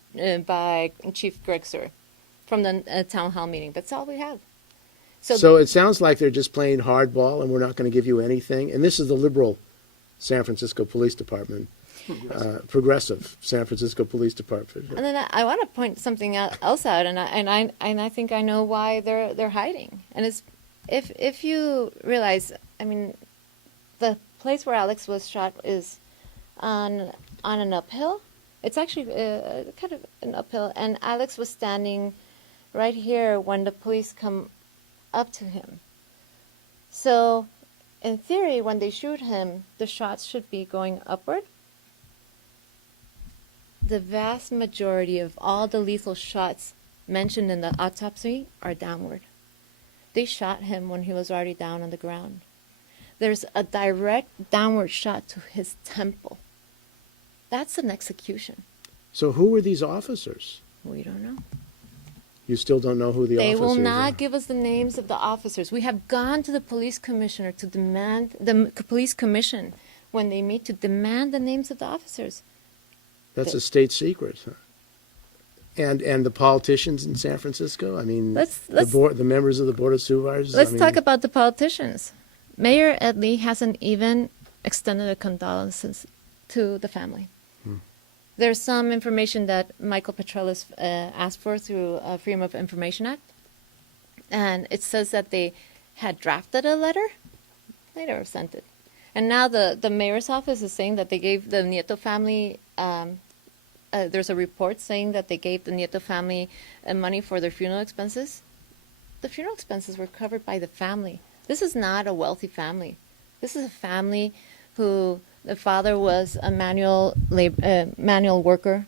Chief Greg Sir from the town hall meeting. That's all we have. so it sounds like they're just playing hardball, and we're not going to give you anything. And this is the liberal San Francisco Police Department, progressive San Francisco Police Department. And then I want to point something else out, and I think I know why they're hiding. And it's if you realize, I mean, the place where Alex was shot is on an uphill. It's actually kind of an uphill, and Alex was standing right here when the police come up to him. So, in theory, when they shoot him, the shots should be going upward. The vast majority of all the lethal shots mentioned in the autopsy are downward. They shot him when he was already down on the ground. There's a direct downward shot to his temple. That's an execution. So who were these officers? We don't know. You still don't know who the They officers will are? not give us the names of the officers. We have gone to the police commissioner to demand, the police commission, when they meet, to demand the names of the officers. That's a state secret. Huh? And the politicians in San Francisco? I mean, the members of the Board of Supervisors? Let's talk about the politicians. Mayor Ed Lee hasn't even extended a condolences to the family. There's some information that Michael Petrelis asked for through Freedom of Information Act. And it says that they had drafted a letter. They never sent it. And now the mayor's office is saying that they gave the Nieto family, there's a report saying that they gave the Nieto family money for their funeral expenses. The funeral expenses were covered by the family. This is not a wealthy family. This is a family who the father was a manual worker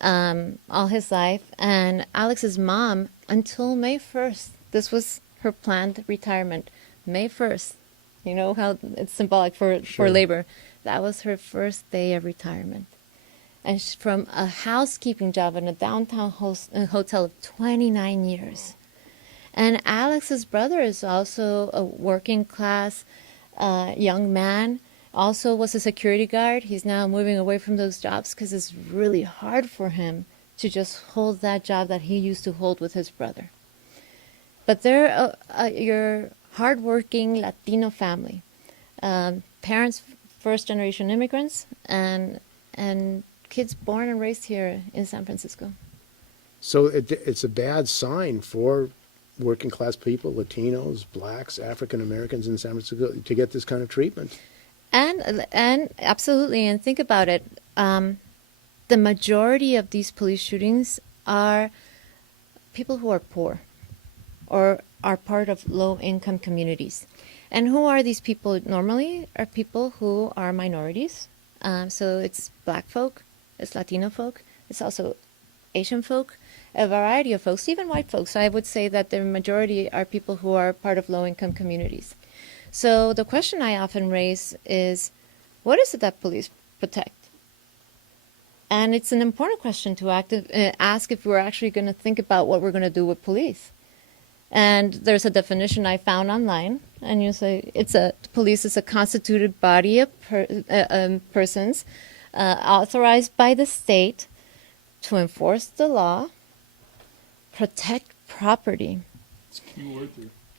all his life, and Alex's mom, until May 1st, this was her planned retirement. May 1st, you know how it's symbolic for labor. That was her first day of retirement. And from a housekeeping job in a downtown hotel of 29 years. And Alex's brother is also a working class young man, also was a security guard. He's now moving away from those jobs because it's really hard for him to just hold that job that he used to hold with his brother. But they're your hardworking Latino family. Parents, first-generation immigrants, and kids born and raised here in San Francisco. So it's a bad sign for working class people, Latinos, blacks, African Americans in San Francisco to get this kind of treatment. And absolutely, and think about it. The majority of these police shootings are people who are poor or are part of low-income communities. And who are these people normally? Are people who are minorities. So it's black folk, it's Latino folk, it's also Asian folk, a variety of folks, even white folks. So I would say that the majority are people who are part of low-income communities. So the question I often raise is, what is it that police protect? And it's an important question to ask if we're actually going to think about what we're going to do with police. And there's a definition I found online, and you say police is a constituted body of persons authorized by the state to enforce the law, protect property,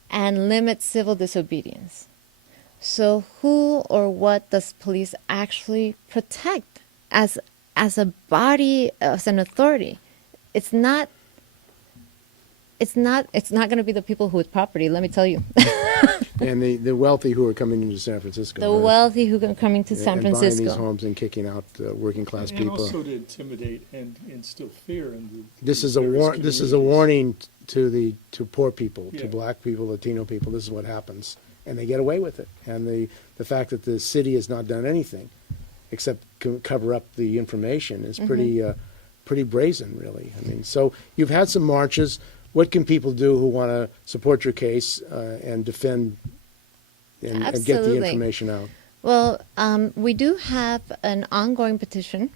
and limit civil disobedience. So who or what does police actually protect as a body, as an authority? It's not going to be the people who with property, let me tell you. And the wealthy who are coming into San Francisco. The wealthy who are coming to San Francisco. And buying these homes and kicking out working class people. And also to intimidate and instill fear in the This is a warning to poor people, to black people, Latino people. This is what happens and they get away with it. And the fact that the city has not done anything except cover up the information is pretty brazen, really. I mean, so you've had some marches. What can people do who want to support your case and defend and get the information out? Well, we do have an ongoing petition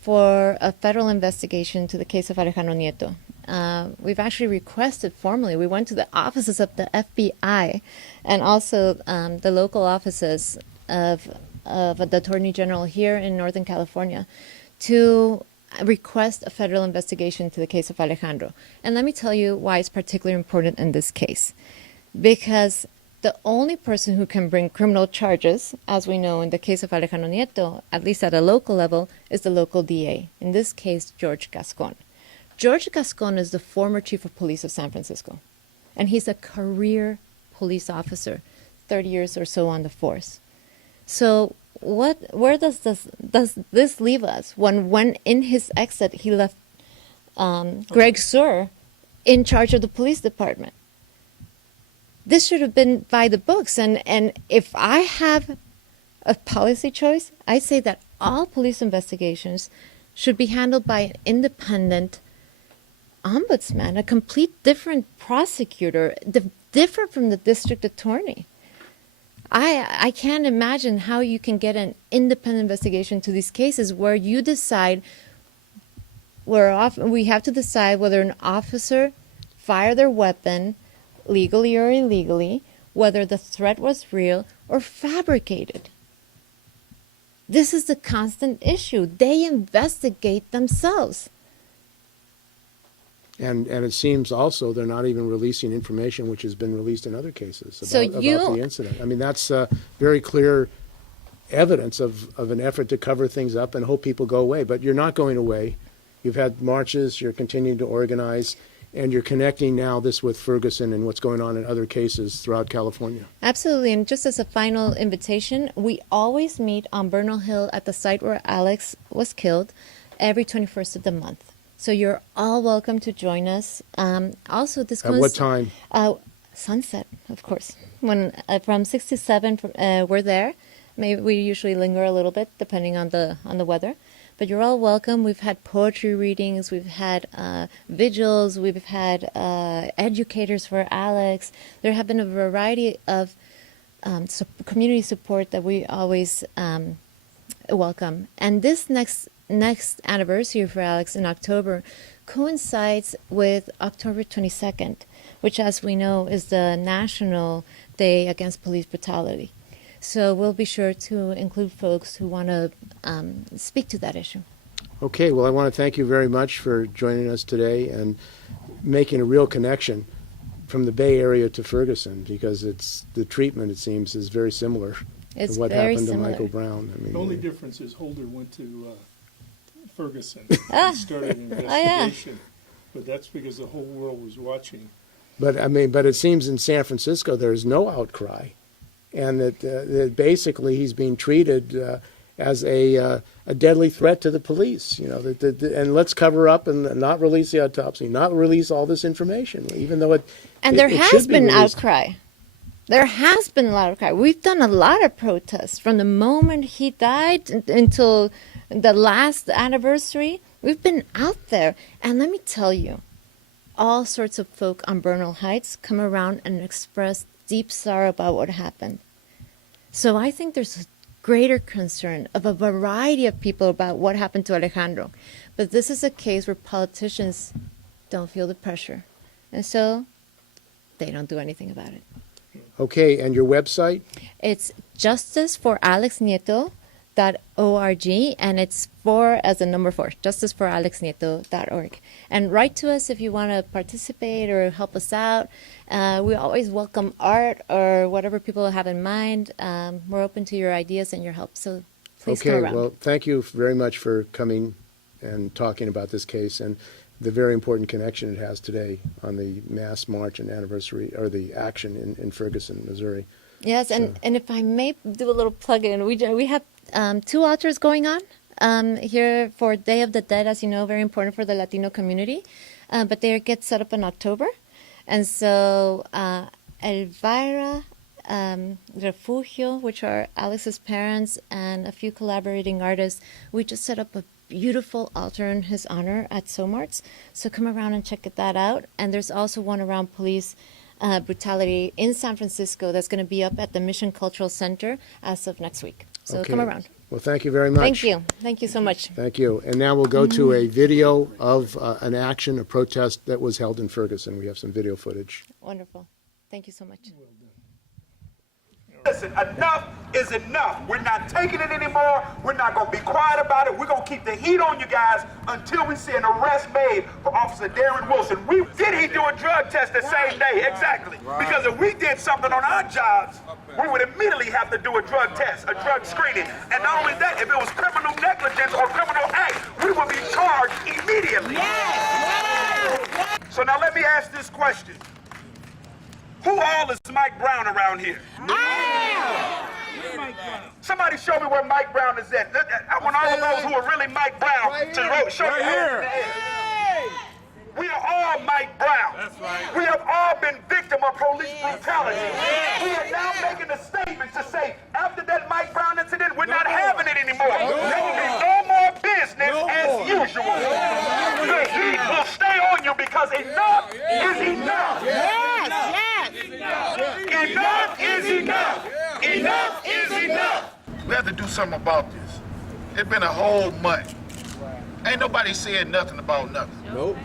for a federal investigation to the case of Alejandro Nieto. We've actually requested formally. We went to the offices of the FBI and also the local offices of the Attorney General here in Northern California to request a federal investigation to the case of Alejandro. And let me tell you why it's particularly important in this case. Because the only person who can bring criminal charges, as we know in the case of Alejandro Nieto, at least at a local level, is the local DA. In this case, George Gascon. George Gascon is the former chief of police of San Francisco. And he's a career police officer, 30 years or so on the force. So where does this leave us when in his exit he left Greg Suhr in charge of the police department? This should have been by the books. And if I have a policy choice, I say that all police investigations should be handled by an independent ombudsman, a complete different prosecutor, different from the district attorney. I can't imagine how you can get an independent investigation to these cases where you decide, we have to decide whether an officer fired their weapon legally or illegally, whether the threat was real or fabricated. This is the constant issue. They investigate themselves. And it seems also they're not even releasing information which has been released in other cases about the incident. I mean, that's very clear evidence of an effort to cover things up and hope people go away. But you're not going away. You've had marches, you're continuing to organize, and you're connecting now this with Ferguson and what's going on in other cases throughout California. Absolutely. And just as a final invitation, we always meet on Bernal Hill at the site where Alex was killed every 21st of the month. So you're all welcome to join us. Also, this At what time? Sunset, of course. When from 6 to 7, we're there. Maybe we usually linger a little bit depending on the weather. But you're all welcome. We've had poetry readings, we've had vigils, we've had educators for Alex. There have been a variety of community support that we always welcome. And this next anniversary for Alex in October coincides with October 22nd, which, as we know, is the National Day Against Police Brutality. So we'll be sure to include folks who want to speak to that issue. Okay, well, I want to thank you very much for joining us today and making a real connection from the Bay Area to Ferguson, because the treatment, it seems, is very similar It's to what very happened similar. to Michael Brown. I mean, The only difference is Holder went to Ferguson and started an investigation. But that's because the whole world was watching. but it seems in San Francisco there's no outcry, and that basically he's being treated as a deadly threat to the police. You know, and let's cover up and not release the autopsy, not release all this information, even though it. And it, there it has should be been released. outcry. There has been a lot of outcry. We've done a lot of protests from the moment he died until the last anniversary. We've been out there. And let me tell you, all sorts of folk on Bernal Heights come around and express deep sorrow about what happened. So I think there's a greater concern of a variety of people about what happened to Alejandro. But this is a case where politicians don't feel the pressure. And so they don't do anything about it. Okay, and your website? It's justiceforalexnieto.org, and it's 4 as a number 4, justiceforalexnieto.org. And write to us if you want to participate or help us out. We always welcome art or whatever people have in mind. We're open to your ideas and your help, so please come Okay, around. well, thank you very much for coming and talking about this case and the very important connection it has today on the mass march and anniversary, or the action in Ferguson, Missouri. Yes, and if I may do a little plug-in, we have 2 altars going on here for Day of the Dead, as you know, very important for the Latino community, but they get set up in October. And so Elvira Refugio, which are Alex's parents and a few collaborating artists. We just set up a beautiful altar in his honor at Somarts. So come around and check that out. And there's also one around police brutality in San Francisco that's going to be up at the Mission Cultural Center as of next week. So Okay. come around. Well, thank you very much. Thank you. Thank you so much. Thank you. And now we'll go to a video of an action, a protest that was held in Ferguson. We have some video footage. Wonderful. Thank you so much. Listen, enough is enough. We're not taking it anymore. We're not going to be quiet about it. We're going to keep the heat on you guys until we see an arrest made for Officer Darren Wilson. Did he do a drug test the same day? Exactly. Because if we did something on our jobs, we would immediately have to do a drug test, a drug screening. And not only that, if it was criminal negligence or criminal act, we would be charged immediately. So now let me ask this question. Who all is Mike Brown around here? Somebody show me where Mike Brown is at. I want all of those who are really Mike Brown to show me here. We are all Mike Brown. That's right. We have all been victim of police brutality. We are now making a statement to say, after that Mike Brown incident, we're not having it anymore. There will be no more business as usual. The heat will stay on you because enough is enough. Enough is enough. Enough is enough. We have to do something about this. It's been a whole month. Ain't nobody saying nothing about nothing. Nope.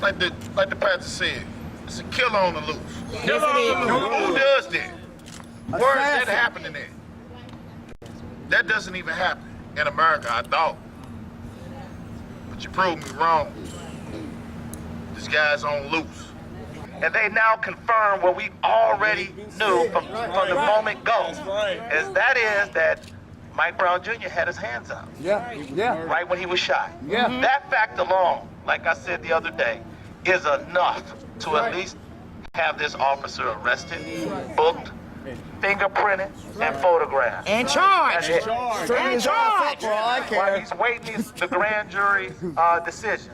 Like the pastor said, it's a killer on the loose. Killer on the loose. Who does that? Where is that happening at? That doesn't even happen in America, I thought. But you proved me wrong. This guy's on loose. And they now confirm what we already knew from the moment go. That Mike Brown Jr. had his hands up. Right when he was shot. That fact alone, like I said the other day, is enough to at least have this officer arrested, booked, fingerprinted, and photographed. And charged. And charged. While he's waiting the grand jury decision.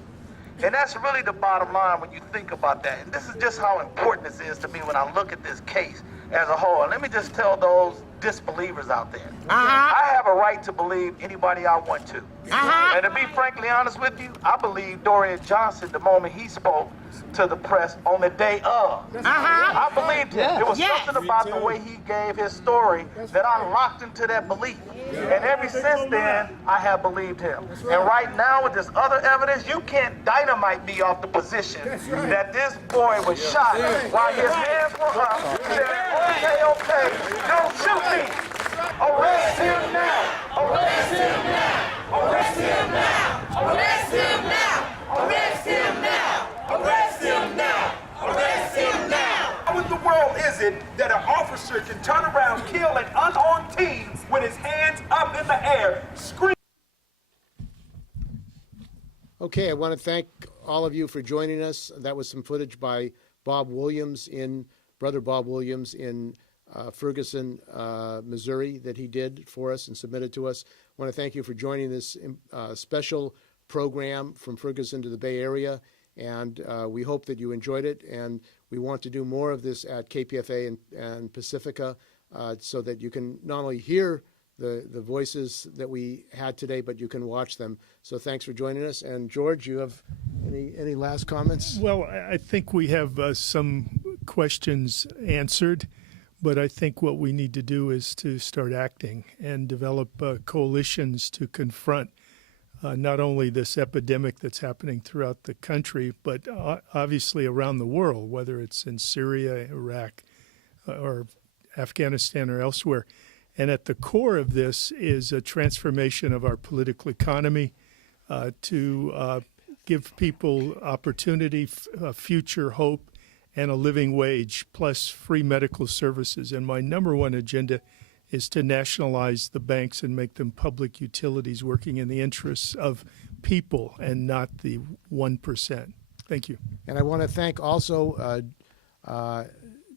And that's really the bottom line when you think about that. And this is just how important this is to me when I look at this case as a whole. And let me just tell those disbelievers out there. I have a right to believe anybody I want to. And to be frankly honest with you, I believe Dorian Johnson the moment he spoke to the press on the day of. I believed him. There was something about the way he gave his story that I locked into that belief. And ever since then, I have believed him. And right now with this other evidence, you can't dynamite me off the position that this boy was shot while his hands were up. Saying, okay, don't shoot me. Arrest him now. Arrest him now. Arrest him now. Arrest him now. Arrest him now. Arrest him now. Arrest him now. How in the world is it that an officer can turn around, kill an unarmed teen with his hands up in the air, screaming? Okay, I want to thank all of you for joining us. That was some footage by Brother Bob Williams in Ferguson, Missouri, that he did for us and submitted to us. I want to thank you for joining this special program from Ferguson to the Bay Area, and we hope that you enjoyed it, and we want to do more of this at KPFA and Pacifica so that you can not only hear the voices that we had today, but you can watch them. So thanks for joining us. And George, you have any last comments? Well, I think we have some questions answered, but I think what we need to do is to start acting and develop coalitions to confront not only this epidemic that's happening throughout the country, but obviously around the world, whether it's in Syria, Iraq, or Afghanistan or elsewhere. And at the core of this is a transformation of our political economy to give people opportunity, future hope, and a living wage, plus free medical services. And my number one agenda is to nationalize the banks and make them public utilities working in the interests of people and not the 1%. Thank you. And I want to thank also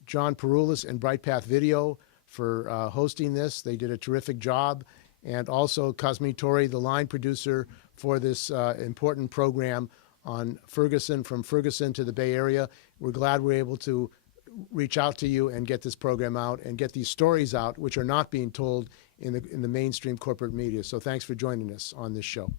John Peroulis and Bright Path Video for hosting this. They did a terrific job. And also Cosme Torre, the line producer for this important program on Ferguson, from Ferguson to the Bay Area. We're glad we're able to reach out to you and get this program out and get these stories out, which are not being told in the mainstream corporate media. So thanks for joining us on this show.